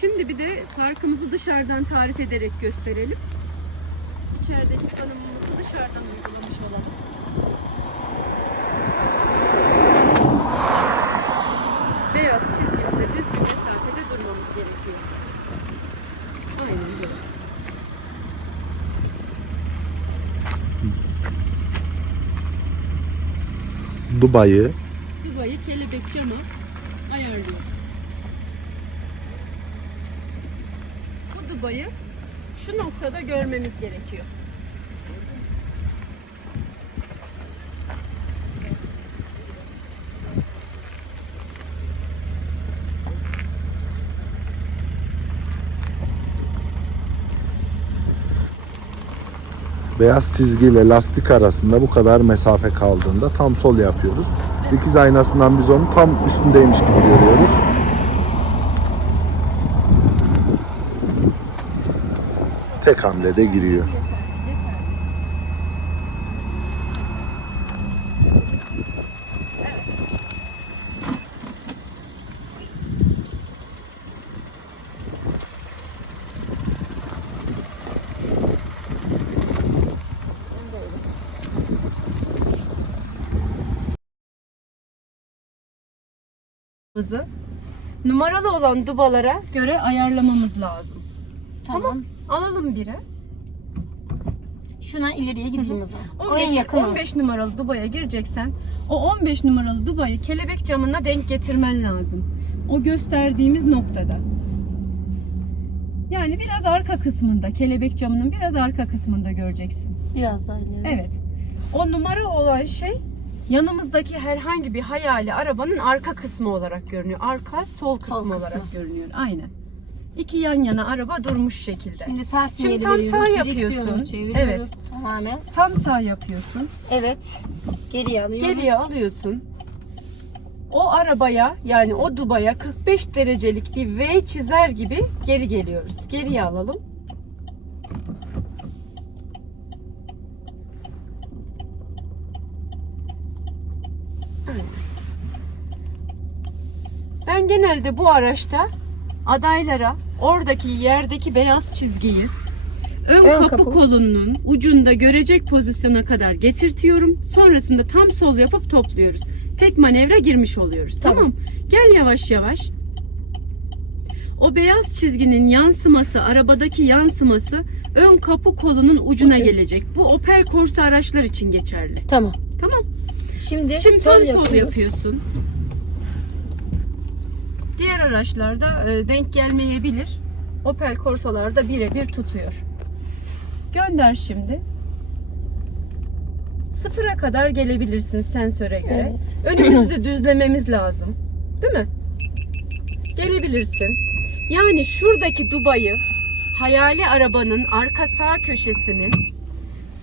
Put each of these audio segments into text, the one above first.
Şimdi bir de parkımızı dışarıdan tarif ederek gösterelim. İçerideki tanımımızı dışarıdan uygulamış olalım. Beyaz çizgimize düz bir mesafede durmamız gerekiyor. Aynen böyle. Dubai'yi Dubai'yi kelebek cama ayarlıyoruz. Bu Dubai'yi şu noktada görmemiz gerekiyor. beyaz çizgi ile lastik arasında bu kadar mesafe kaldığında tam sol yapıyoruz. Dikiz aynasından biz onu tam üstündeymiş gibi görüyoruz. Tek hamlede giriyor. Numaralı olan dubalara göre ayarlamamız lazım. Tamam. Alalım biri. Şuna ileriye gideyim o zaman. O 15, en yakın o. 15 numaralı dubaya gireceksen o 15 numaralı dubayı kelebek camına denk getirmen lazım. O gösterdiğimiz noktada. Yani biraz arka kısmında, kelebek camının biraz arka kısmında göreceksin. Biraz daha ileri. Evet. O numara olan şey yanımızdaki herhangi bir hayali arabanın arka kısmı olarak görünüyor. Arka sol kısmı kısmı. olarak görünüyor. Aynen. İki yan yana araba durmuş şekilde. Şimdi sağ Şimdi tam veriyoruz. sağ yapıyorsun. Çeviriyoruz Evet. tamamen. Tam sağ yapıyorsun. Evet. Geriye alıyoruz. Geriye alıyorsun. O arabaya yani o dubaya 45 derecelik bir V çizer gibi geri geliyoruz. Geriye alalım. Ben genelde bu araçta adaylara oradaki yerdeki beyaz çizgiyi ön, Ön kapı, kapı. kolunun ucunda görecek pozisyona kadar getirtiyorum. Sonrasında tam sol yapıp topluyoruz. Tek manevra girmiş oluyoruz. Tamam. Tamam. Gel yavaş yavaş. O beyaz çizginin yansıması, arabadaki yansıması ön kapı kolunun ucuna Ucu. gelecek. Bu Opel Corsa araçlar için geçerli. Tamam. Tamam. Şimdi, Şimdi sol sol yapıyoruz. yapıyorsun. Diğer araçlarda e, denk gelmeyebilir. Opel Corsa'larda birebir tutuyor. Gönder şimdi. Sıfıra kadar gelebilirsin sensöre göre. Önümüzü düzlememiz lazım. Değil mi? Gelebilirsin. Yani şuradaki dubayı hayali arabanın arka sağ köşesini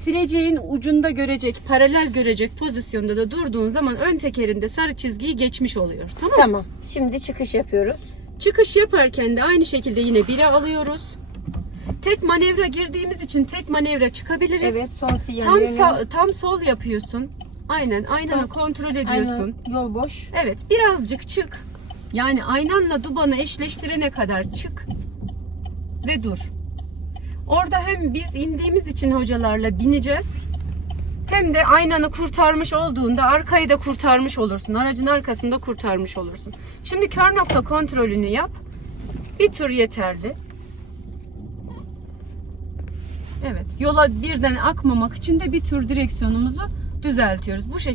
sileceğin ucunda görecek, paralel görecek pozisyonda da durduğun zaman ön tekerinde sarı çizgiyi geçmiş oluyor. Tamam? Tamam. Şimdi çıkış yapıyoruz. Çıkış yaparken de aynı şekilde yine 1'e alıyoruz. Tek manevra girdiğimiz için tek manevra çıkabiliriz. Evet. Sol sinyal Tam yönü. sağ, tam sol yapıyorsun. Aynen aynanı Tamam. kontrol ediyorsun. Aynen. Yol boş. Evet birazcık çık. Yani aynanla dubanı eşleştirene kadar çık ve dur. Orada hem biz indiğimiz için hocalarla bineceğiz. Hem de aynanı kurtarmış olduğunda arkayı da kurtarmış olursun. Aracın arkasında kurtarmış olursun. Şimdi kör nokta kontrolünü yap. Bir tur yeterli. Evet, yola birden akmamak için de bir tur direksiyonumuzu düzeltiyoruz. Bu şekilde